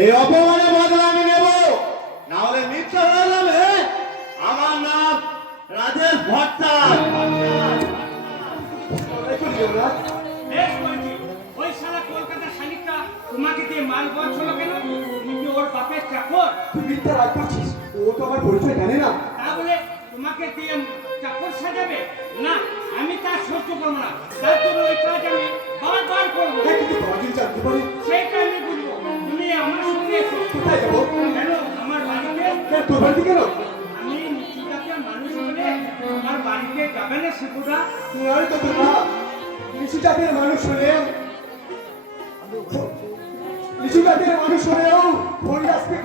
এই অপমানের বদলা আমি নেব, না হলে মিথ্যা হয়ে যাবে। আমার নাম রাজেশ ভট্টার। বেশ করেছি। ওই শালা কলকাতা শালিকটা তোমাকে দিয়ে মাল বলছিল কেন? তুমি কি ওর বাপের চাকর? তুই মিথ্যা রাগ করছিস, ও তো আমার পরিচয় জানে না। তা বলে তোমাকে দিয়ে চাকর সাজাবে না? আমি তা সহ্য করবো না। তার জন্য ওই কাজ আমি বারবার করবো। হ্যাঁ, কিন্তু তোমার যদি জানতে পারে? সেইটা আমি বুঝবো। তুমি আমার সঙ্গে এসো। কোথায় যাবো? কেন আমার বাড়িতে? হ্যাঁ, তোর বাড়িতে কেন? আমি নিচু জাতের মানুষ বলে আমার বাড়িতে যাবে না শিবুদা? আরে তো তোরা নিচু জাতের মানুষ হলেও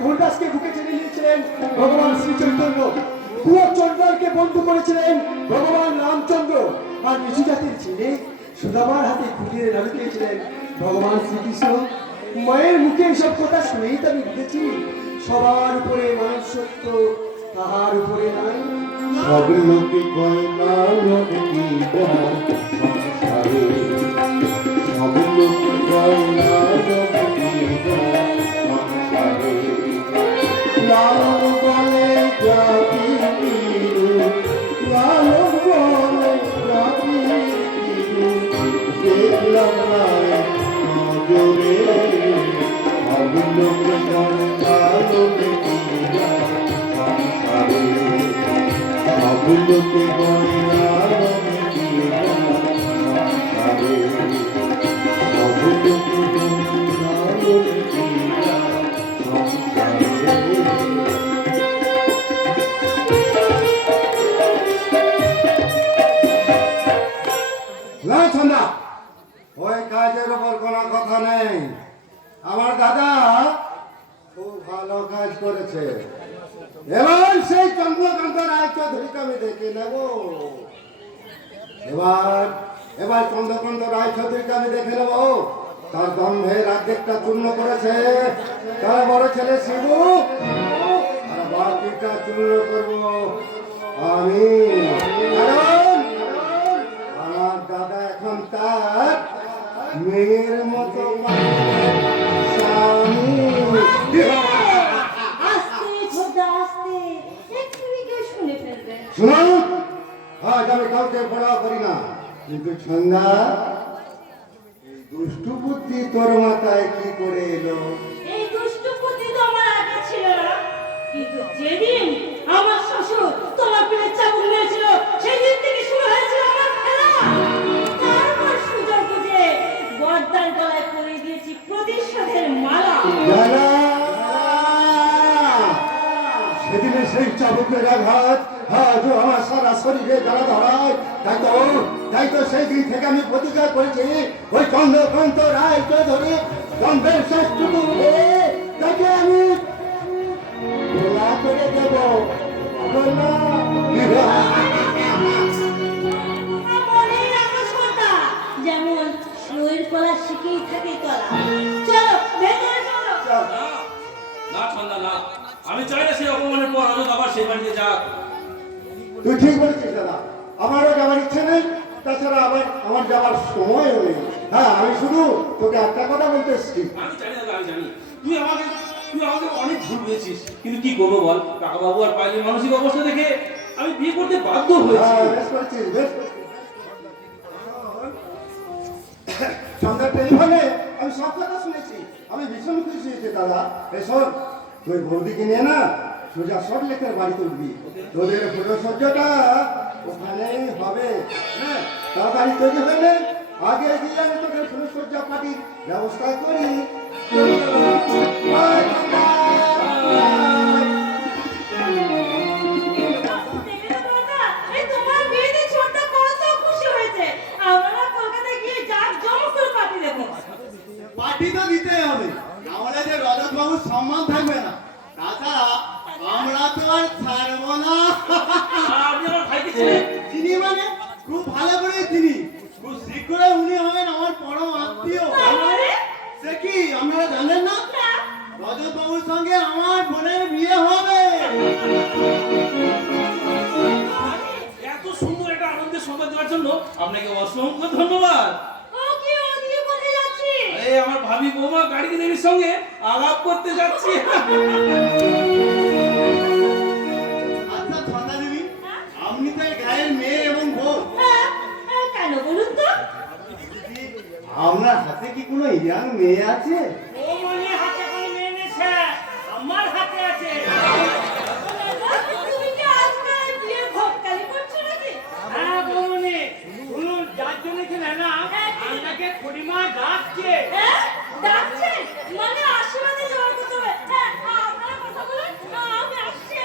হরিদাসকে বুকে টেনে নিয়েছিলেন ভগবান শ্রী চৈতন্য, পুরো চন্দ্রকে বন্ধু করেছিলেন ভগবান রামচন্দ্র, আর নিচু জাতির ছেলে সুদামার হাতে খুঁটিয়ে নাড়ু দিয়েছিলেন ভগবান শ্রীকৃষ্ণ। মায়ের মুখে এসব কথা শুনেই তো আমি বুঝেছি সবার উপরে মানুষ সত্য, তাহার উপরে নাই। সব লোকে কয় না লোকে সংসারে, সব লোকে কয় না লোকে সংসারে। লালন বলে জাতির বীরু, লালন বলে জাতির বীরু, দেখলাম না নজরে। সব লোকে কয় না লোকে সংসারে, সব লোকে কয় না লোকে সংসারে, সব লোকে কয় না লোকে সংসারে। ওই কাজের উপর কোনো কথা নেই। আমার দাদা খুব ভালো কাজ করেছে। এবার সেই চন্দ্রকান্ত রায়চৌধুরীকে আমি দেখে নেব। এবার চন্দ্রকান্ত রায়চৌধুরীকে আমি দেখে নেব। তার দম্ভের অর্ধেকটা চূর্ণ করেছে তার বড় ছেলে শিবু, আর বাকিটা চূর্ণ করব আমি। কারণ আমার দাদা এখন তার মেয়ের মতো স্বামী। শুনুন, আজ আমি কাউকে পড়া করি না, কিন্তু সন্ধ্যা এই দুষ্টু বুদ্ধি তোর মাথায় কি করে এলো? এই দুষ্টু বুদ্ধি তো আমার আগে ছিল না, কিন্তু যেদিন আমার শ্বশুর তোমার পিঠে চাবুক মেরেছিল সেদিন থেকে শুরু হয়েছিল আমার খেলা। তারপর সুযোগ বুঝে বর্দার গলায় পরে দিয়েছি প্রতিশোধের মালা। সেদিনে সেই চাবুকের আঘাত আজও আমার সারা শরীরে জ্বালা ধরায়। তাই তো সেই দিন থেকে আমি প্রতিজ্ঞা করেছি ওই চন্দ্রকান্ত রায়চৌধুরী চন্দ্রের শেষটুকু তাকে আমি গোলা করে দেব। মনের আকর্ষণটা যেমন শরীর কলা শিখেই থাকে তলা। চলো ভেতরে চলো। না ঠান্ডা না, আমি চাই না সেই অপমানের পর আমি আবার সেই বাড়িতে যাক। তুই ঠিক বলেছিস দাদা, আমারও যাওয়ার ইচ্ছে নেই, তাছাড়া আমার যাওয়ার সময়ও নেই। হ্যাঁ, আমি শুধু তোকে একটা কথা বলতে এসেছি। আমি জানি দাদা, আমি জানি তুই আমাকে অনেক ভুল বুঝেছিস, কিন্তু কি করবো বল, কাকা বাবু আর পাইলের মানসিক অবস্থা দেখে আমি বিয়ে করতে বাধ্য হয়েছি। বেশ করেছিস, বেশ সন্ধ্যার টেলিফোনে আমি সব কথা শুনেছি, আমি ভীষণ খুশি হয়েছি দাদা। শোন, তুই বৌদিকে নিয়ে না সোজা সব লেখের বাড়িতে উঠবি, তোদের ফুলসজ্জাটা ওখানেই হবে। হ্যাঁ, তাড়াতাড়ি তৈরি হলে আগে গিয়ে আমি তোকে ফুলসজ্জা পার্টির ব্যবস্থা করি। তোমার মেয়েদের ছোট্ট বড় তো খুশি হয়েছে। আমরা কলকাতায় গিয়ে যাক জমক করে পার্টি দেবো। পার্টি তো দিতেই হবে, নাহলে যে রজত বাবুর সম্মান থাকবে না। তাছাড়া আমরা তো আর ছাড়বো না। আপনি আমার ভাইকে ছিলেন? চিনি মানে খুব ভালো করে চিনি, খুব শীঘ্রই উনি হবেন আমার পরম আত্মীয়। সে কি আপনারা জানেন না? রজত বাবুর সঙ্গে আমার বোনের বিয়ে হবে। এত সুন্দর একটা আনন্দের সংবাদ দেওয়ার জন্য আপনাকে অসংখ্য ধন্যবাদ। ও কি ওদিকে কোথায় যাচ্ছি? আমার ভাবি বৌমা গাড়ি দেবীর সঙ্গে আলাপ করতে যাচ্ছি। আচ্ছা ছন্দা দেবী, আপনি তো এই গায়ের মেয়ে এবং বউ, কেন বলুন তো? আপনার হাতে কি কোনো ইয়াং মেয়ে আছে? ও মনে হাতে কোনো মেয়ে নেই স্যার, আমার হাতে আছে। তুমি কি আজকাল বিয়ে ভক্তালি করছো নাকি? হ্যাঁ বৌমনি, শুনুন যার জন্য কিনা না আপনাকে খুড়িমা ডাকছে। ডাকছে মানে আশীর্বাদে যাওয়ার কথা হবে। আপনারা কথা বলেন, আমি আসছি।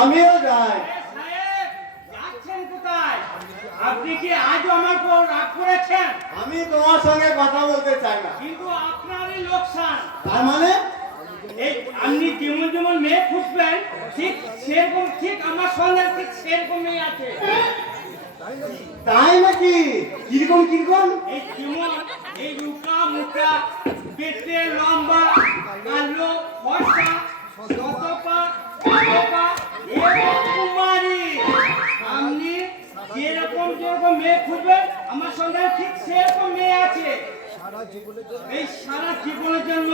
আমিও যাই। সাহেব যাচ্ছেন কোথায়? আপনি কি আজও আমার উপর রাগ করেছেন? আমি তোমার সঙ্গে কথা বলতে চাই না। কিন্তু আপনারই লোকসান। তার মানে? এই আপনি যেমন যেমন মেয়ে খুঁজবেন ঠিক সেরকম, ঠিক আমার সঙ্গে ঠিক সেরকম মেয়ে আছে। তাই নাকি? কিরকম কিরকম? এই যেমন এই রূপা মুখা, পেটে লম্বা, কালো ফর্সা, শতপা এবং কুমারী। আপনি যেরকম যেরকম মেয়ে খুঁজবেন আমার সঙ্গে ঠিক সেরকম মেয়ে আছে। এই সারা জীবনের জন্য,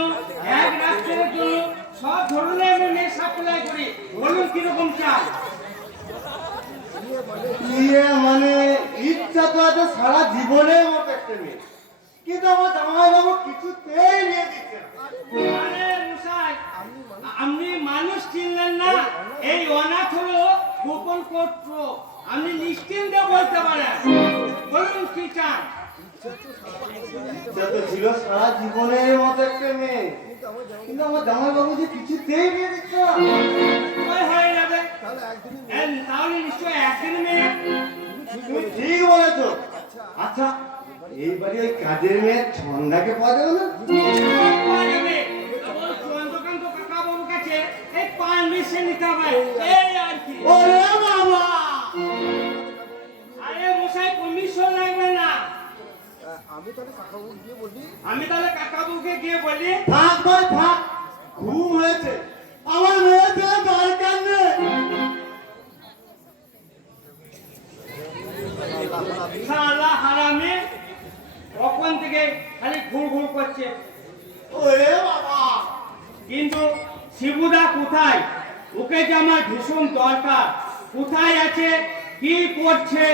এক রাত্রের জন্য সব ধরনের আমি মেয়ে সাপ্লাই করি। বলুন কিরকম চাই? ইয়ে মানে ইচ্ছা তো আছে সারা জীবনের মতো একটা মেয়ে, কিন্তু আমার জামাই বাবু কিছুতেই নিয়ে দিচ্ছে না। আরে মশাই, আপনি মানুষ চিনলেন না? এই অনাথ হলো গোপন কর্ত্র। আপনি নিশ্চিন্তে বলতে পারেন। বলুন কি চান? ইচ্ছা তো ছিল সারা জীবনের মতো একটা মেয়ে, কিন্তু আমার জামাই বাবু যে কিছুতেই নিয়ে দিচ্ছে না। ওই হয়ে যাবে। তাহলে নিশ্চয় একদিন মেয়ে। তুমি ঠিক বলেছো। আচ্ছা এইবারে ওই কাজের মেয়ে ছন্দাকে পাওয়া যাবে না? পাওয়া যাবে। ওই চন্দ্রকান্ত কাকাবাবুর কাছে এই পারমিশন নিতে হবে, এই আর কি। ওরে বাবা! আরে মশাই পারমিশন লাগবে না। আমি তাহলে কাকাবাবুকে গিয়ে বলি। থাক ভাই থাক, ঘুম হয়েছে, আমার মেয়েদের দরকার নেই। শালা হারামি কখন থেকে খালি ঘুর ঘুর করছে। ওরে বাবা! কিন্তু শিবুদা কোথায়? ওকে যে আমার ভীষণ দরকার। কোথায় আছে, কি করছে?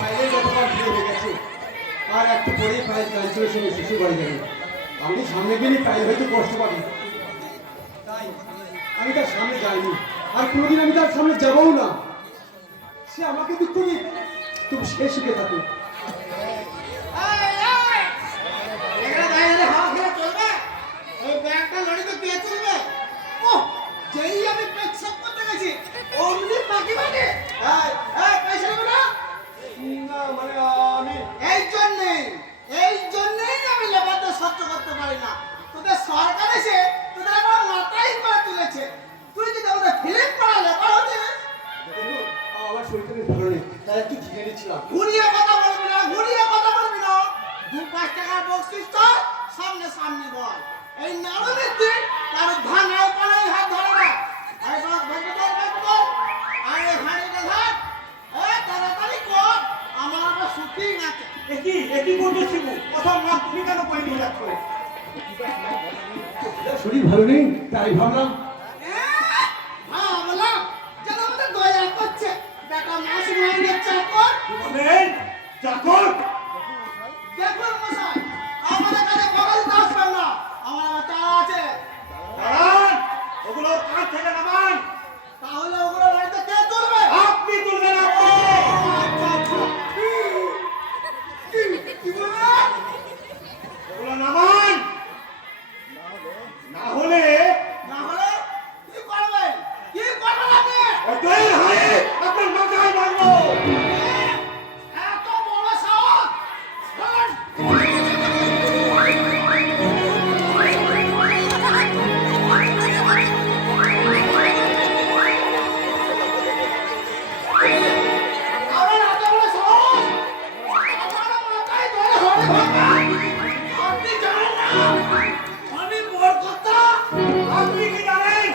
ফাইলের গতকাল বিয়ে হয়ে গেছে, আর একটু পরেই ফাইল ক্যান্সেলেশন শ্বশুর বাড়ি যাবে। আমি সামনে গেলে ফাইল হয়তো কষ্ট পাবে, তাই আমি তার সামনে যাইনি, আর কোনোদিন আমি তার সামনে যাবও না। সে আমাকে দুঃখ দিক, তবু সে সুখে থাকে। যেই আমি পেছাব করতে গেছি অমনি পাখি মানে পয়সা দেবো না। না মানে আমি এই জন্যই আমি লেবারদের সহ্য করতে পারি না। তোদের সরকার এসে তোদের আমার মাথায় করে তুলেছে। তুই যদি আমাদের ফিল্ম করা লেবার হতে। দেখুন, আমার শরীরটা বেশ ভালো নেই, তাই একটু ঝিঙে নিচ্ছিলাম। ঘুরিয়ে কথা বলবি না, ঘুরিয়ে কথা বলবি না। 2-5 টাকার বক্সিস তো সামনে সামনে বল। এই নারদের দিন তার ধানায় পানায় হাত ধরে না। আরে বাস ভেঙে বল। আরে হাঁড়িটা ধর। তাড়াতাড়ি কর, আমার আবার শুটিং আছে। একই করবে শিবু, প্রথম রাত তুমি কেন কই নিয়ে যাচ্ছ? শরীর ভালো নেই, তাই ভাবলাম হ্যাঁ বললাম যেন আমাদের দয়া করছে। বেটা মাস মাইনের চাকর। চাকর? দেখুন মশাই, আমাদের কাছে বগল আসবেন না। আমার আবার টাকা আছে। ওগুলো কাজ থেকে নামান। তাহলে ওগুলো বাড়িতে কে তুলবে? আপনি তুলবেন। আপনি। আচ্ছা আচ্ছা। কি বললেন? ওগুলো নামান। না হলে কি করবেন? কি করবেন আপনি? ওটাই হয় আপনার মাথায় মারবো। এত বড় সাহস! আমার এত বড় সাহস! আমার মাথায় ধরে হরে ভগবান! আপনি জানেন না আমি বড় কথা। আপনি কি জানেন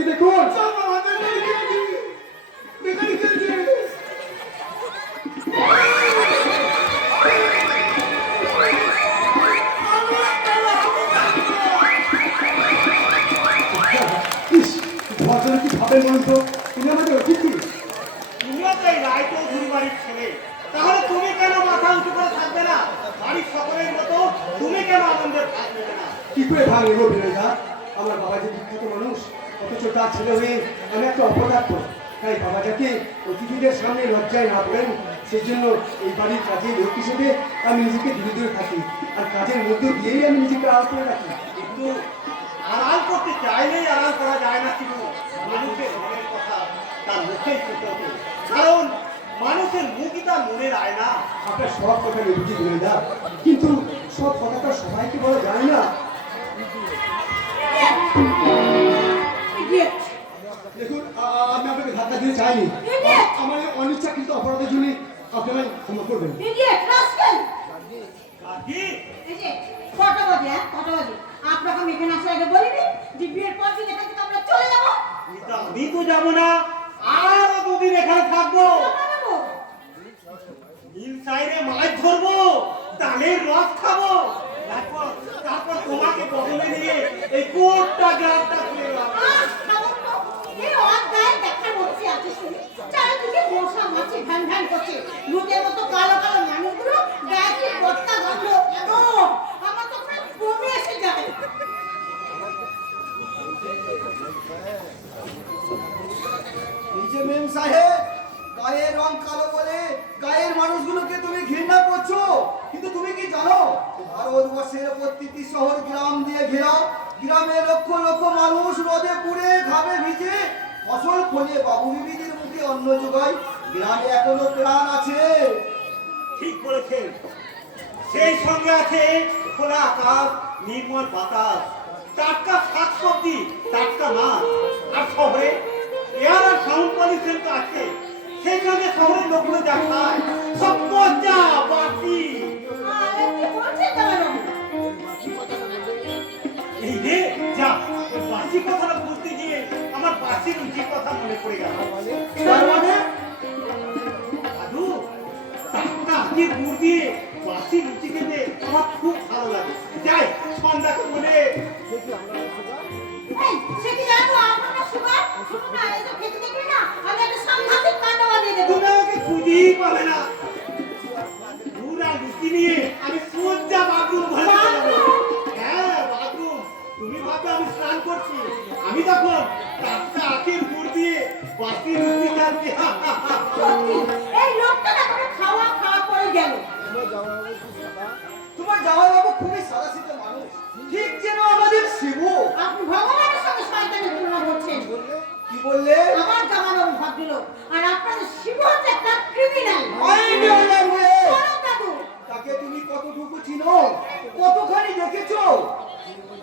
কি দেখুন। ইস, ভদ্র কি ভাবেন বলুন তো, তিনি আমাদের অতিথি। তুমিও তো এই রায়চৌধুরী বাড়ির ছেলে, তাহলে তুমি কেন মাথা উঁচু করে থাকবে না? বাড়ির সকলের মতো তুমি কেন আনন্দের ভাগ নেবে না? কি করে ভাগ নেবো বিনয়দা? আমার বাবা যে বিখ্যাত মানুষ, অথচ তার ছেলে হয়ে আমি একটা অপদার্থ। তাই বাবা যাতে অতিথিদের সামনে লজ্জায় না পড়েন, সেই জন্য এই বাড়ির কাজের লোক হিসেবে আমি নিজেকে দূরে দূরে থাকি, আর কাজের মধ্য দিয়েই আমি নিজেকে আড়াল করে রাখি। কিন্তু আড়াল করতে চাইলেই আড়াল করা যায় না। কিন্তু মানুষের মনের কথা তার মুখেই করতে হবে, কারণ মানুষের মুখই তার মনের আয়না। আপনার সব কথা বুঝি বিনয়দা, কিন্তু সব কথাটা সবাইকে বলা যায় না। Idiot! দেখুন, আমি আপনাকে ধাক্কা দিতে চাইনি। আমার এই অনিচ্ছাকৃত অপরাধের জন্য আপনি আমায় ক্ষমা করবেন। Idiot! Rascal! কাকি, এই যে, কটা বাজে, হ্যাঁ? কটা বাজে? আপনাকে আমি এখানে আসার আগে বলিনি যে বিয়ের পর দিন এখান থেকে আমরা চলে যাবো? কিন্তু আমি তো যাবো না, আরো দুদিন এখানে থাকবো। চলে যাবো? নীল সাইরে মাছ ধরবো, তালের রস খাবো, তারপর তারপর তোমাকে বদলে নিয়ে এই কোটটা গ্রামটা ঘুরে বেড়াবো। আহ, খাবো তো। এই অধ্যায় দেখার মধ্যে আছে শুনি। চারিদিকে মশা মাছি ভ্যান ভ্যান করছে। ভূতের মতো কালো কালো মানুষগুলো গায়ে কি বস্তা গন্ধ। একদম। আমার তো প্রায় বমি এসে যাবে। এই যে মেম সাহেব, গায়ের রং কালো বলে গায়ের মানুষগুলোকে তুমি ঘৃণা করছো, কিন্তু তুমি কি জানো ভারতবর্ষের প্রতিটি শহর গ্রাম দিয়ে ঘেরা, গ্রামে লক্ষ লক্ষ মানুষ রোদে পুড়ে ঘামে ভিজে ফসল ফলে বাবু বিবিদের মুখে অন্ন যোগায়, গ্রামে এখনো প্রাণ আছে। ঠিক বলেছেন, সেই সঙ্গে আছে খোলা আকাশ, নির্মল বাতাস, টাটকা শাকসবজি, টাটকা মাছ। আর শহরে এয়ার আর সাউন্ড পলিউশন তো আছে, সেই সঙ্গে শহরের লোকগুলো যা খায় সব পচা বাসি। আরে কি বলছে দাঁড়ানো? এই রে যা, বাসি কথাটা বুঝতে গিয়ে আমার বাসি রুচির কথা মনে পড়ে গেল। তার মানে দাদু, টাটকা হাতির গুড় দিয়ে বাসি লুচি খেতে আমার খুব ভালো লাগে। যাই সন্ধ্যাকে বলে এই, সে কি জানো আপনার সুগার? শুনো না, এসব খেতে দেখলে না আমি একটা সাংঘাতিক কাণ্ড বানিয়ে দেবো। তুমি আমাকে খুঁজেই পাবে না। গুড় আর লুচি নিয়ে আমি সোজা বাথরুম ঘরে চলে যাবো। হ্যাঁ, বাথরুম। তুমি ভাববে আমি স্নান করছি, আমি তখন টাটকা আখের গুড় দিয়ে বাসি লুচি খাচ্ছি। সত্যি, এই লোকটা না করে খাওয়া খাওয়া করে গেল। তোমার জামাইবাবু খুবই সাদাসিধে মানুষ, ঠিক যেন আমাদের শিবু। আপনি ভগবানের সঙ্গে শয়তানের তুলনা করছেন। কি বললে? আমার জামাইবাবু ভদ্রলোক, আর আপনাদের শিব হচ্ছে একটা ক্রিমিনাল। Mind your way. শোনো দাদু, তাকে তুমি কতটুকু চিনো, কতখানি দেখেছো?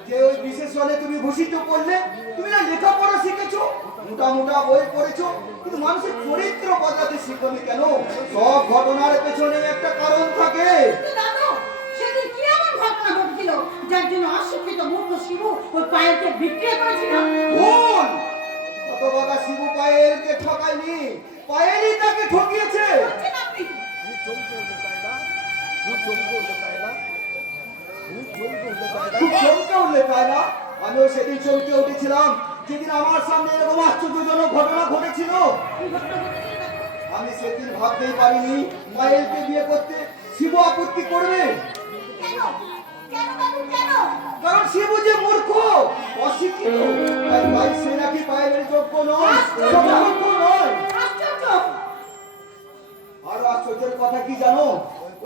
যে ওই বিশেষ হলে তুমি ভূষিত করলে, তুমি না লেখাপড়া শিখেছো, মোটা মোটা বই পড়েছো, কিন্তু মানুষের চরিত্র বদলাতে শিখোনি কেন? সব ঘটনার পেছনে একটা কারণ থাকে। কিন্তু দাদু, সেদিন কি এমন ঘটনা ঘটেছিল যার জন্য অশিক্ষিত মূর্খ শিবু ওই পায়েলকে বিক্রি করেছিল? ভুল! কত বাবা শিবু পায়েলকে ঠকায়নি, পায়েলই তাকে ঠকিয়েছে। বলছেন আপনি? খুব চমকে উঠলে তাই না? আমিও সেদিন চমকে উঠেছিলাম যেদিন আমার সামনে এরকম আশ্চর্যজনক ঘটনা ঘটেছিল। কি ঘটনা ঘটেছিল দাদু? আমি সেদিন ভাবতেই পারিনি পায়েলকে বিয়ে করতে শিবু আপত্তি করবে। কেন? কেন দাদু, কেন? কারণ শিবু যে মূর্খ, অশিক্ষিত, তাই সে নাকি পায়েলের যোগ্য নয়, যোগ্য নয়। আশ্চর্য! আরো আশ্চর্যের কথা কি জানো?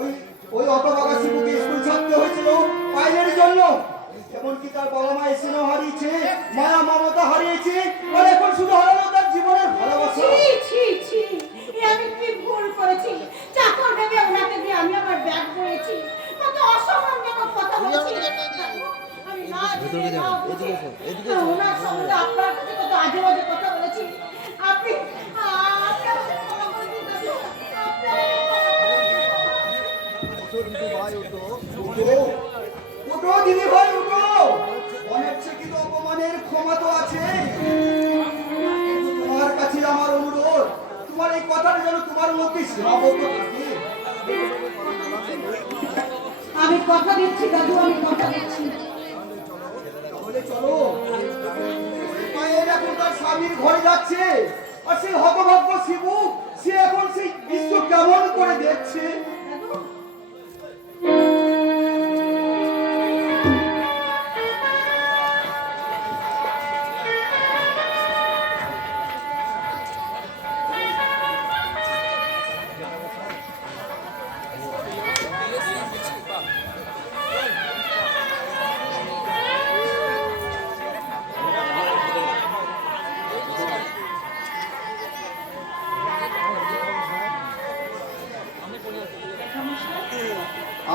ওই ওই অতবাগা শিবুকে স্কুল ছাড়তে হয়েছিল পায়েলের জন্য। এমনকি তার বাবা মা স্নেহ হারিয়েছে, মায়া মমতা হারিয়েছে, আর এখন শুধু হারালো তার জীবনের ভালোবাসা। ছি ছি ছি, এ আমি কি ভুল করেছি? চাকর ভেবে ওনাকে দিয়ে আমি আমার ব্যাগ করেছি, কত অসম্মানজনক কথা বলেছি। আমি না জেনে না বুঝে ওনার সঙ্গে আপনার কাছে কত আজে বাজে কথা বলেছি। আপনি আপনি আমাকে ক্ষমা করে দিন দাদু, আপনি আমাকে ক্ষমা করে দিন। উঠো দিদি ভাই উঠো, অনেক শিক্ষিত অপমানের ক্ষমা তো আছে। লোককে সীমাবদ্ধ থাকে। আমি কথা দিচ্ছি দাদু, আমি কথা দিচ্ছি। তাহলে চলো। মায়ের এখন তার স্বামীর ঘরে যাচ্ছে, আর সেই হতভাগ্য শিবু সে এখন সেই বিশ্ব কেমন করে দেখছে। দাদু,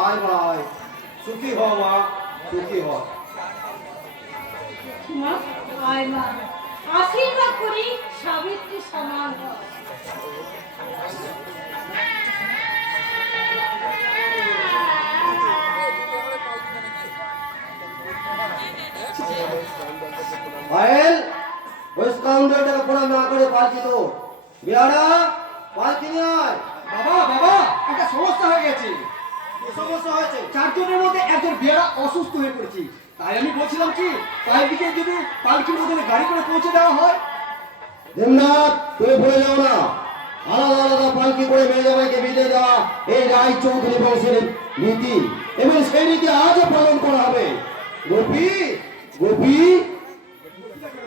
আয় ভাই, সুখী হও মা, সুখী হও। মা, আয় মা, আশীর্বাদ করি সাবিত্রী সমান হয়। পায়েল, ওই স্কাউন্ডারটাকে প্রণাম না করে পালকি তো বিহারা পালকি নিয়ে আয়। বাবা বাবা, একটা সমস্যা হয়ে গেছে। কি সমস্যা হয়েছে? চারজনের মধ্যে একজন বেড়া অসুস্থ হয়ে পড়েছে। তাই আমি বলছিলাম কি, পায়ের দিকে যদি পালকির মধ্যে গাড়ি করে পৌঁছে দেওয়া হয়। দেবনাথ, তুই ভুলে যাও না, আলাদা আলাদা পালকি করে মেয়ে জামাইকে বিদায় দেওয়া এই রায় চৌধুরী বংশের নীতি, এবং সেই নীতি আজও পালন করা হবে। গোপী, গোপী,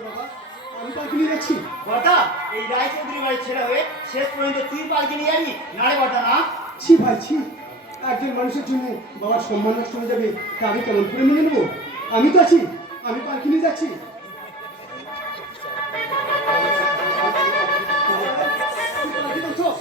বাবা, আমি পালকি নিয়ে যাচ্ছি। বর্দা, এই রায়চৌধুরী বাড়ির ছেলে হয়ে শেষ পর্যন্ত তুই পালকি নিয়ে যাবি না রে বর্দা না? ছি ভাই ছি, একজন মানুষের জন্য বাবার সম্মান নষ্ট হয়ে যাবে, তা আমি কেমন করে মেনে নেবো? আমি তো আছি, আমি পালকি নিয়ে যাচ্ছি। পালকি তো চল।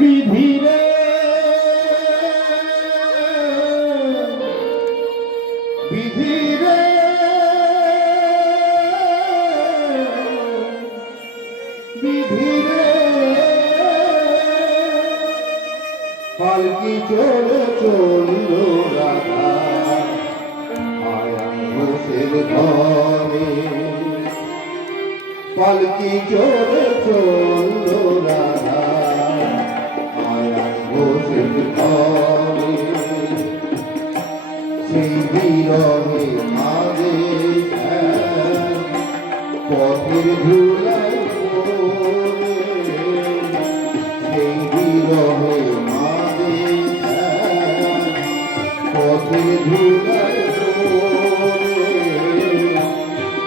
বিধিরে বিধিরে বিধিরে পালকি চলে চলল রাধা আয়ান ঘোষের ঘরে, পালকি চলে চলল রাধা আয়ান ঘোষের ঘরে, সেই বিরহে মাঝে পথের ধুলাই পড়ে, সেই বিরহে মাঝে পথের ধুলাই পড়ে,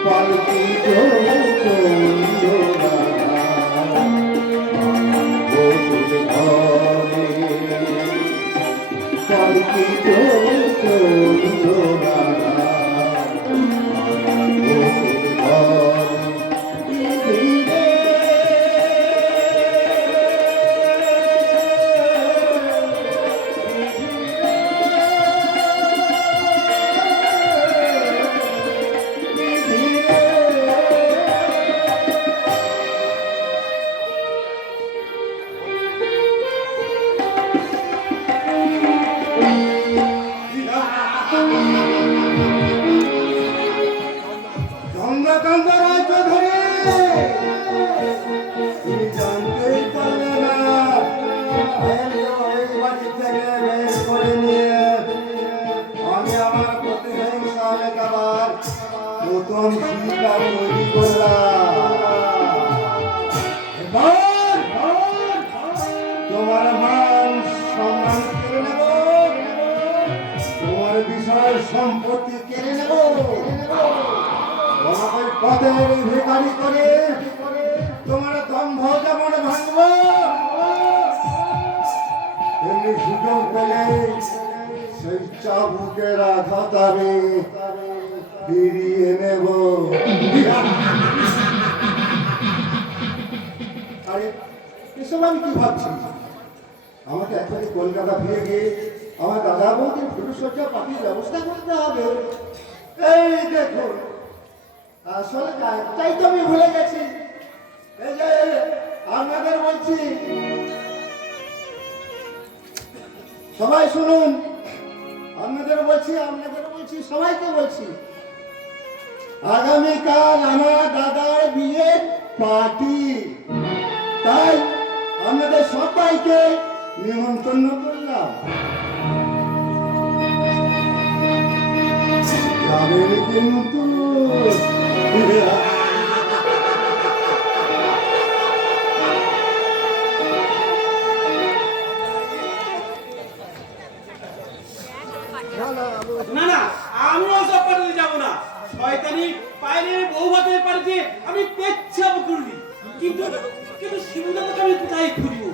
পালকি চলে চলল রাধা আয়ান ঘোষের ঘরে, পালকি চলে চলল রাধা আয়ান ঘোষের ঘরে। ধীরে চন্দ্রকান্ত রায় চৌধুরী, তুমি জানতেই পারলে না এই বাড়ি থেকে বের করে নিয়ে আমি আমার প্রতিহিংসা মেটাবার নতুন জীবিকা তৈরি করলাম। এবার তোমার মান সম্মান কেড়ে নেব, তোমার বিষয় সম্পত্তি কেড়ে নেব, তোমাদের পদের ভিখারি করে তোমার দম্ভ যেমন ভাঙব, তেমনি সুযোগ পেলে সেই চাবুকের আঘাত আমি ফিরিয়ে নেব। আরে এসব আমি কি ভাবছি? আমাকে এখনই কলকাতা ফিরে গিয়ে আমার দাদা বৌদির ফুটসজ্জা পাখির ব্যবস্থা করতে হবে। এই দেখুন, আসলে গায়কটাই তো আমি ভুলে গেছি। এই যে আপনাদের বলছি, সবাই শুনুন, আপনাদের বলছি, সবাইকে বলছি, আগামীকাল আমার দাদার বিয়ের পার্টি, তাই আপনাদের সবাইকে নিমন্ত্রণ করলাম। যাবেন কিন্তু না না, আমিও সব পার্টিতে যাবো না। শয়তানি পায়েলের বউ ভাতের পার্টিতে আমি পেচ্ছাপ করলি, কিন্তু কিন্তু শিবুদাকে আমি কোথায় খুঁজবো?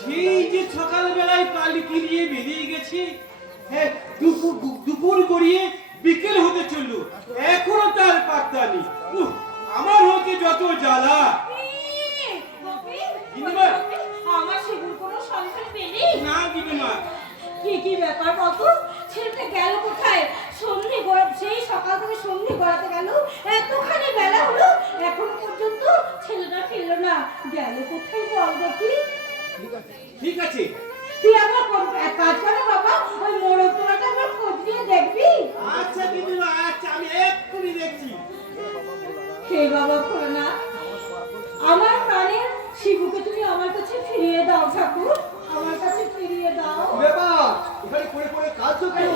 সেই যে সকালবেলায় পালকি নিয়ে বেরিয়ে গেছি, হ্যাঁ দুপুর গড়িয়ে বিকেল হতে চললো, এখনো তার পাত্তা নেই। উহ, আমার হচ্ছে যত জ্বালা। গিন্নিমা, আমার সেগুলো কোনো সন্ধান পেলি? না গিন্নিমা। কি ব্যাপার বলতো? ছেলেটা গেল কোথায়? সেই সকাল থেকে সন্ধে গড়াতে গেল, এতখানি বেলা হলো, এখনো পর্যন্ত ছেলেটা ফিরলো না। গেল কোথায় বল দেখি? ঠিক আছে, তুই আমার এক কাজ কর না বাবা, ওই মোড়কটাকে আমার খোঁজ নিয়ে দেখবি। আচ্ছা গিন্নিমা, আচ্ছা আমি এক্ষুনি দেখছি। হে বাবা না, আমার প্রাণের শিবুকে তুমি আমার কাছে ফিরিয়ে দাও ঠাকুর, আমার কাছে ফিরিয়ে দাও। ব্যাপার এখানে পড়ে পড়ে কাজ তো কেন?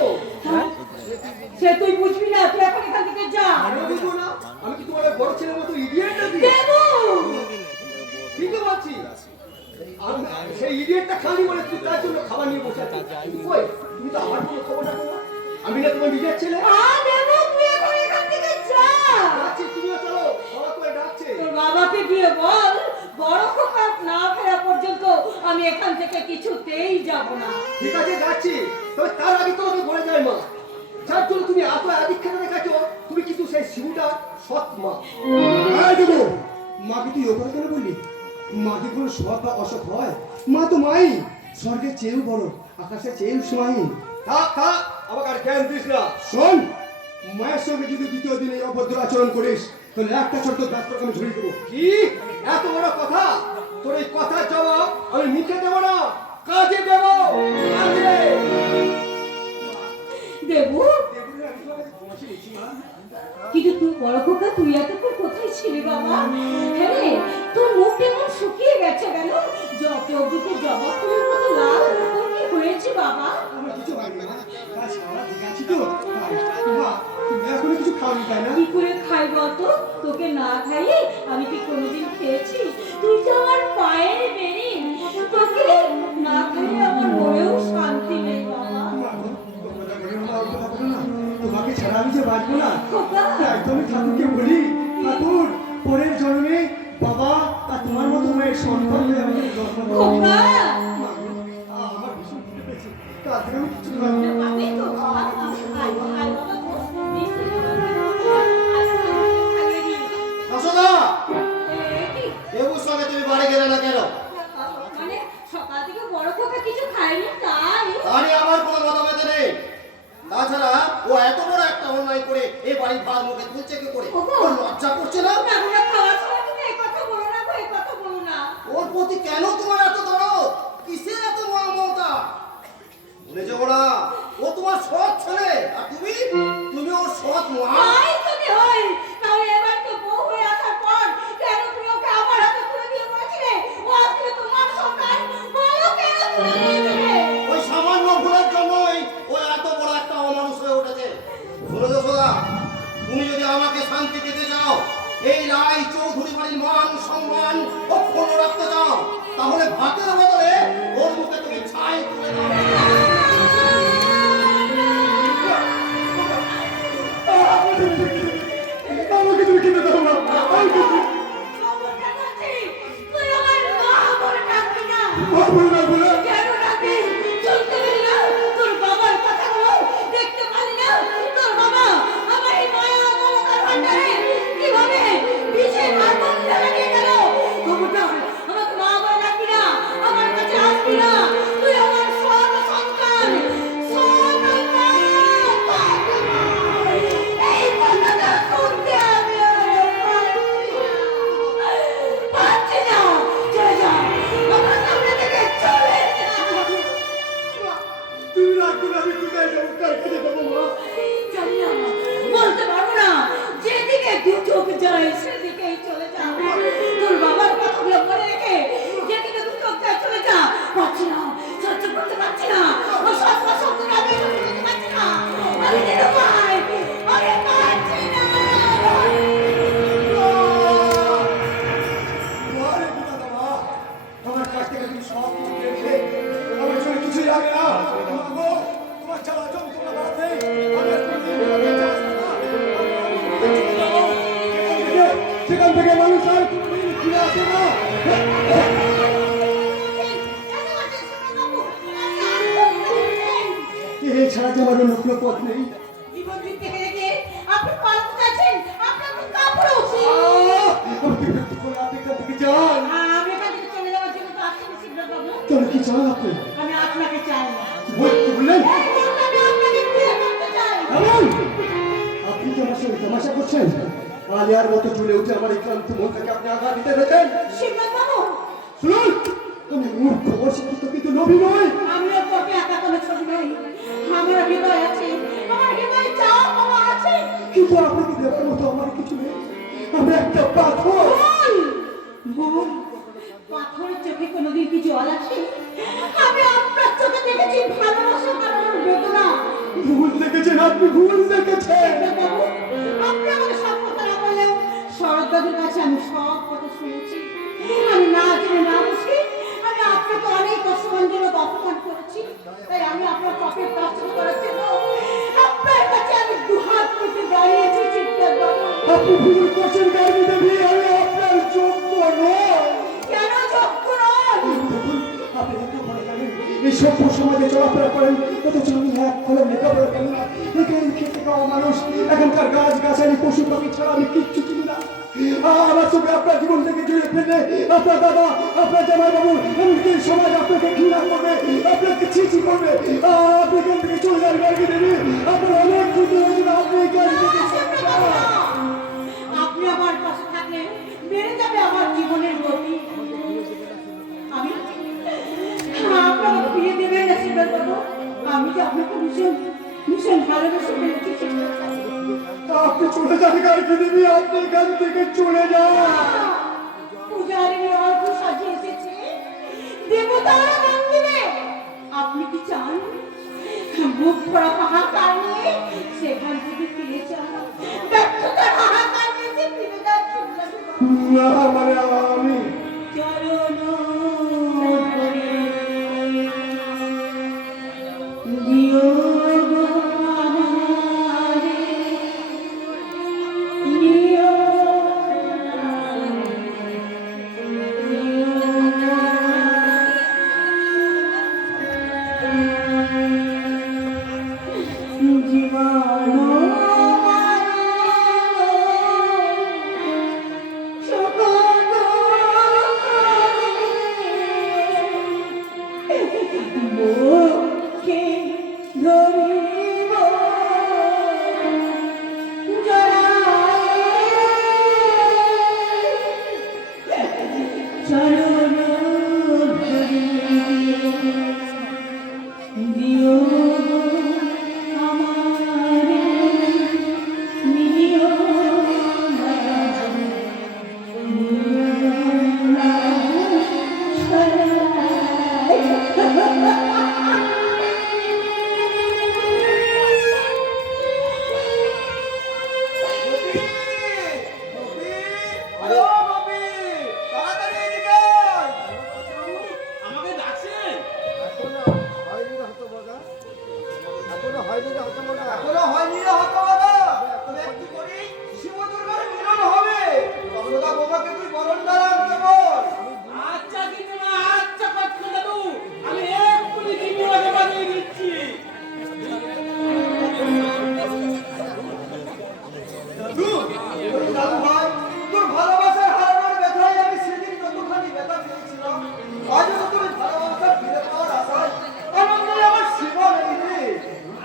সে তুই বুঝবি না, তুই এখন এখান থেকে যা। আমি বুঝবো না? আমি কি তোমার বড় ছেলের মতো ইডিয়েট নাকি? দেবু, ঠিকই বলছি। আমি সেই ইডিয়েটটা খালি বলে তুই তার জন্য খাবার নিয়ে বসে আছিস। কই, তুমি তো আমার কোনো খবর রাখো না। আমি না তোমার নিজের ছেলে। দেবু তুই এখন এখান থেকে যা। যাচ্ছি, তুমিও চলো, বাবা করে ডাকছে। তোর বাবাকে গিয়ে বল, বড় খোকা না ফেরা পর্যন্ত আমি এখান থেকে কিছুতেই যাব না। ঠিক আছে যাচ্ছি, তবে তার আগে তোমাকে বলে যায় মা, যার জন্য তুমি এত আদিক্ষেতা দেখাচ্ছ, তুমি কিন্তু সেই শিবুটা সৎ মা। দেবো, মাকে তুই ওপরে কেন বললি? মাকে কোনো সৎ বা অসৎ হয়? মা তো মাই, স্বর্গের চেয়েও বড়, আকাশের চেয়েও সীমাহীন। থাক থাক, আমাকে আর জ্ঞান দিস না। শোন, মায়ের সঙ্গে যদি দ্বিতীয় দিন এই অভদ্র আচরণ করিস, তাহলে একটা ছোট্ট দাঁত আমি ঝুড়ি দেবো। কি এত বড় কথা? তোর এই কথার জবাব আমি মুখে দেবো না, কাজে দেবো। কাজে। দেবু, কিন্তু তুই বড় খোকা, তুই এতক্ষণ কোথায় ছিলি বাবা? হ্যাঁ রে, তোর মুখ কেমন শুকিয়ে গেছে কেন? যত অবধিতে জবা ফুলের মতো লাল, তোর কি হয়েছে বাবা? আমার কিছু লাগবে না, কাজ সারা দিকে আছি তো। মা, তুমি এখনো কিছু খাওনি তাই না? কি করে খাই বলতো? তোকে না খাইয়ে আমি কি কোনোদিন খেয়েছি? তুই তো আমার পায়ের বেরি, তোকে না খাইয়ে আমার মনেও শান্তি নেই বাবা। মা গো, তোমরা বলো না, অল্প কথা বলো না। তোমাকে ছাড়া আমি যে বাঁচবো না। খোকা, তাই তো আমি ঠাকুরকে বলি, ঠাকুর পরের জন্মে বাবা আর তোমার মতো মায়ের সন্তান হয়ে আমাকে জন্ম দাও। খোকা, মা গো, আমার ভীষণ খিদে পেয়েছে, কাল থেকে আমি কিছু খাইনি। পাবি তো বাবা? আয় বাবা, বস। খাইয়ে দিই। যশোদা, কি? দেবুর সঙ্গে তুমি বাড়ি গেলে না কেন? মানে সকাল থেকে বড় খোকা কিছু খায়নি তাই? আরে আমার কোনো মতামত নেই। তাছাড়া ও এত বড় একটা অন্যায় করে এই বাড়ির ভার মুখে তুলছে কি করে? ওগো। ওর লজ্জা করছে না? না ওরা খাওয়ার সময় তুমি এই কথা বলো না গো, এই কথা বলো না। ওর প্রতি কেন তোমার এত দরদ? কিসের এত মমতা? ভুলে যাবো না, ও তোমার সৎ ছেলে, আর তুমি ওর সৎ মা। তাই যদি হয়, তাহলে এবার তো বউ হয়ে আসার পর কেন তুমি ওকে আমার হাতে তুলে দিয়ে বলেছিলে ও আজকে তোমার সন্তান? বলো কেন তুলে দিয়েছিলে? ওই সামান্য ভুলের জন্যই ও এত বড় একটা অমানুষ হয়ে উঠেছে। শোনো যশোদা, তুমি যদি আমাকে শান্তি দিতে চাও, এই রায় চৌধুরী বাড়ির মান সম্মান অক্ষুণ্ণ রাখতে চাও, তাহলে ভাতের বদলে ওর মুখে তুমি ছাই তুলে দাও। আমাকে তুমি কিনে দাও না, আমাকে তুমি খবরটা বলছি, তুই আমার মা বলে ডাকবি না। মা বলে না বলে। কেন ডাকবি? শুনতে পেলি না তোর বাবার কথাগুলো? দেখতে পালি না তোর বাবা আমার এই মায়া মমতার ভান্ডারে কিভাবে বিষের আগুন জ্বালিয়ে গেল? খবরদার আমাকে মা বলে ডাকবি না, আমার কাছে আসবি না। তুই আমার সৎ সন্তান, সৎ সন্তান। এই কথাটা শুনতে আমি আর পারছি না। সেখান থেকে মানুষ আর কোনোদিন ফিরে আসে না। এছাড়া যে আমার অন্য কোনো পথ নেই। জীবন দিতে গেলে আপনি পালাতে চাইছেন, আপনার তো কাপড় উচিত। আমাকে বিরক্ত করে আপনি এখান থেকে যান। আমি এখান থেকে চলে যাওয়ার জন্য তো আসছেন সিদ্ধার্থ বাবু। কেন কি চান আপনি? আমি আপনাকে চাই না। কি বললেন? আমি আপনাকে বিয়ে করতে চাই। এমন? আপনি কি আমার সঙ্গে তামাশা করছেন? আলিয়ার মতো ঝুলে উঠে আমার এই ক্লান্ত মনটাকে আপনি আঘাত দিতে দেখেন? সিদ্ধার্থ বাবু, শুনুন, আমি মূর্খ অশিক্ষিত কিন্তু লোভী নই। আমিও তোকে একা কোনো ছবি নই। আমার হৃদয় আছে, আমার হৃদয়ে চাওয়া পাওয়া আছে। কিন্তু আপনাকে দেওয়ার মতো আমার কিছু নেই। আমি একটা পাথর। ভুল। পাথরের চোখে কোনোদিন কি জল আসে? আমি আপনার চোখে দেখেছি ভালোবাসা কারণ বেদনা। ভুল দেখেছেন আপনি, ভুল দেখেছেন। বাবু, আপনি আমাকে সব কথা না বললেও শরৎ দাদুর কাছে আমি সব কথা শুনেছি। আমি না জেনে না বুঝি আমি আপনাকে অনেক অসম্মানজনক অপমান করেছি। তাই আমি আপনার পাপের প্রায়শ্চিত্ত করার জন্য আপনার কাছে আমি দুহাত পেতে দাঁড়িয়েছি চিৎকার বাবু। আপনি ভুল করছেন গার্গী দেবী, আমি আপনার যোগ্য নই। কেন যোগ্য নন? দেখুন, আপনি দেখতে পারে জানেন, এই সভ্য সমাজে চলাফেরা করেন, অথচ আমি এক কলম লেখাপড়া করি না। এখানে খেতে খাওয়া মানুষ, এখানকার গাছ গাছালি পশু পাখি ছাড়া আমি কিচ্ছু চিনি না। আমার সঙ্গে আপনার জীবন থেকে জুড়ে ফেললে আপনার দাদা, আপনার জামাইবাবু, এমনকি সমাজ আপনাকে ঘৃণা করবে, আপনাকে ছিছি করবে। আপনি এখান থেকে চলে যান গার্গী দেবী, আপনার অনেক ক্ষতি হয়েছিল, আপনি এখান থেকে চলে যান। আপনি আমার পাশে থাকলে বেড়ে যাবে আমার জীবনের গতি। আমি আপনাকে ফিরে দেবেন না সিদ্ধার্থ বাবু। আমি যে আপনাকে ভীষণ ভীষণ ভালোবেসে ফেলেছি সিদ্ধার্থ বাবু। আপনি চলে যান গার্গী দেবী, আপনি এখান থেকে চলে যান। পূজারিনী অল্প সাজিয়ে এসেছে দেবতারা মন্দিরে। আপনি কি চান বুক ভরা হাহাকার নিয়ে সেখান থেকে ফিরে যান? ব্যর্থতার হাহাকার নিয়ে যে ফিরে যান সিদ্ধার্থ বাবু। না মানে আমি চরণ ধরে দিও গো আমারে, দিও জীবন মুখে ধরিব চরণ দিও আমারে, নিও আমাকে ডাকছেন? এখনো হয়নি রে হতভাগা। তবে একটু করি শিবদুর্গার মিলন হবে। সর্বদা বোমাকে তুই বরণডালা আনতে বল। আচ্ছা কিন্তু না, আচ্ছা পাচ্ছি দাদু, আমি এক্ষুনি কিন্তু আগে বানিয়ে দিচ্ছি। দাদু ভাই, তোর ভালোবাসার হারানোর ব্যথায় আমি সেদিন কতখানি ব্যথা পেয়েছিলাম। আজও তো তুমি ভালোবাসা ফিরে পাওয়ার আশায় আনন্দে আমার সীমা নেই রে।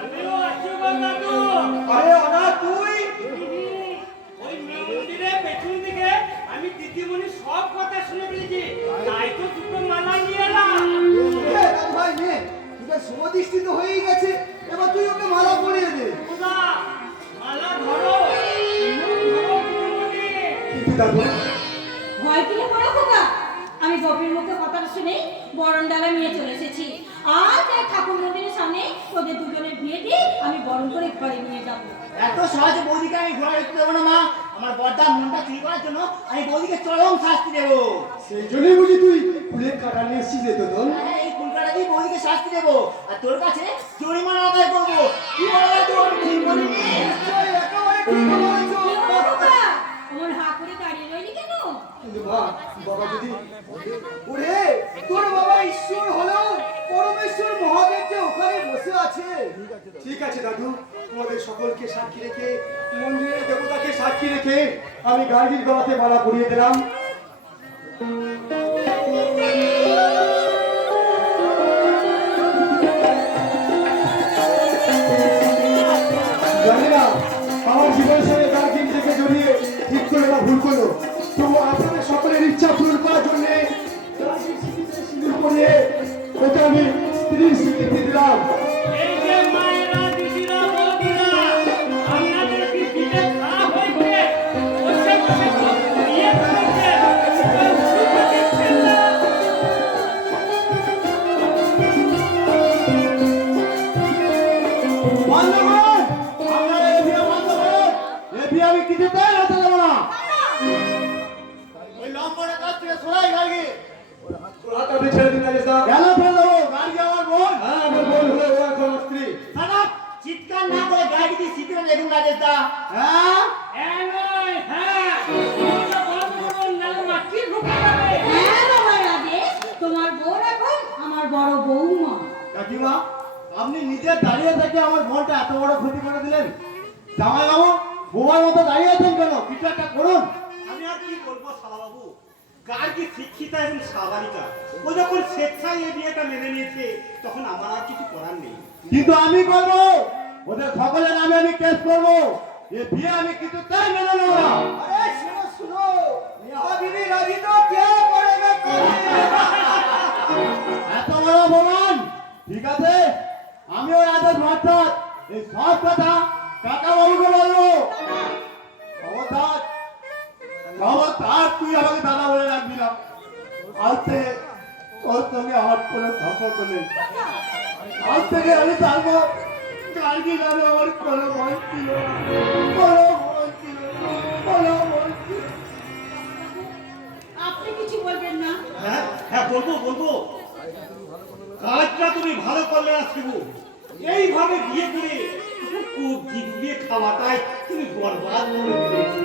আমিও আছি গো দাদু। আরে অনা তুই ওই মন্দিরের পেছন দিকে আমি দিদিমণির সব কথা শুনে ফেলেছি, তাই তো দুটো মালা নিয়ে এলাম। দাদু ভাই নে, তোদের শুভদৃষ্টি তো হয়েই গেছে, এবার তুই ওকে মালা পরিয়ে দে। খোদা, মালা ধরো, মুখ ধরো দিদিমণি। কিন্তু দাদু, ভয় কিনে বড় খোকা, আমি গোপীর মুখে কথাটা শুনে বরণ ডালা নিয়ে চলে এসেছি। আজ এই ঠাকুর মন্দিরের সামনে ওদের দুজনের বিয়ে দিয়ে আমি বরণ করে ঘরে নিয়ে যাবো। এত সহজে বৌদিকে আমি ঘোরা রেখে দেবো না মা। আমার বড়দার মনটা চুরি করার জন্য আমি বৌদিকে চরম শাস্তি দেবো। সেই জন্যই বুঝি তুই ফুলের কাটা নিয়ে এসেছিস রে তোদন। হ্যাঁ, এই কুলকাটা দিয়ে বৌদিকে শাস্তি দেবো আর তোর কাছে জরিমানা আদায় করবো। কি বলো তুই? আমি ঠিক করিনি। একেবারে ঠিক বলেছো। মা বাবা যদি ওরে তোর বাবা ঈশ্বর হলেও পরমেশ্বর মহাদেব যে ওখানে বসে আছে। ঠিক আছে দাদু, তোমাদের সকলকে সাক্ষী রেখে, মন্দিরের দেবতাকে সাক্ষী রেখে আমি গার্গীর গলাতে মালা পরিয়ে দিলাম। জানি না আমার জীবনের সঙ্গে গার্গী নিজেকে জড়িয়ে ঠিক করে বা ভুল করলো, তবু আপনাদের সকলের ইচ্ছা পূরণ করার জন্য গার্গীর স্মৃতিতে সিঁদুর পরিয়ে ওকে আমি স্ত্রীর স্বীকৃতি দিলাম। এই যে মায়েরা, দিদিরা, বৌদিরা, আপনাদের কি পিঠে খাওয়া হয়েছে? বসে বসে খুব বিয়ে করেছে। কেউ শুনতে দিচ্ছেন না। বান্ধবগণ, আপনারা এই বিয়ে বন্ধ করুন। এই বিয়ে আমি কিছুতেই হতে দেবো না। ওই লম্বরের কাছ থেকে সরাই গার্গী। ওর হাত আপনি ছেড়ে দিন রাজেশ দা। কেন ফেলে দেবো? গার্গী আমার বোন। হ্যাঁ, আমার বোন হলো, ও এখন আমার স্ত্রী। খারাপ চিৎকার না করে গাড়ি দিয়ে সিকিউরিটি দেখুন রাজেশ দা। হ্যাঁ হ্যাঁ নয়, হ্যাঁ। তোমরা বন্ধ করুন, নাহলে মাছি ঢুকে যাবে। হ্যাঁ বাবা রাজেশ, তোমার বোন এখন আমার বড় বৌমা। কাকিমা, আপনি নিজে দাঁড়িয়ে থেকে আমার বোনটা এত বড় ক্ষতি করে দিলেন। জামাই বাবু বোমার মতো দাঁড়িয়ে আছেন কেন? কিছু একটা করুন। আমি আর কি বলবো শালাবাবু, গার্গী শিক্ষিতা এবং সাবালিকা, ও যখন স্বেচ্ছায় এই বিয়েটা মেনে নিয়েছে তখন আমার আর কিছু করার নেই। কিন্তু আমি করবো, ওদের সকলের নামে আমি কেস করবো। এই বিয়ে আমি কিছুতেই মেনে নেবো না। अरे सुनो सुनो, यहाँ बीवी राजी तो क्या करेगा करेगा। এত বড় প্রমাণ, ঠিক আছে, আমিও রাজেশ ভট্টাচ এই সব কথা কাকা বাবুকে বলবো। খবরদার, খবরদার, তুই আমাকে দাদা বলে রাখবি না। আজ থেকে তোর সঙ্গে আমার কোনো সম্পর্ক নেই। আজ থেকে আমি জানবো গার্গী নামে আমার কোনো ভয় ছিল না, কোনো ভয় ছিল না, কোনো ভয় ছিল না। আপনি কিছু বলবেন না? হ্যাঁ হ্যাঁ, বলবো বলবো। কাজটা তুমি ভালো করলে না শিবু, এইভাবে বিয়ে করে খুব জিভ দিয়ে খাওয়াটাই তুমি বরবাদ করে দিলে।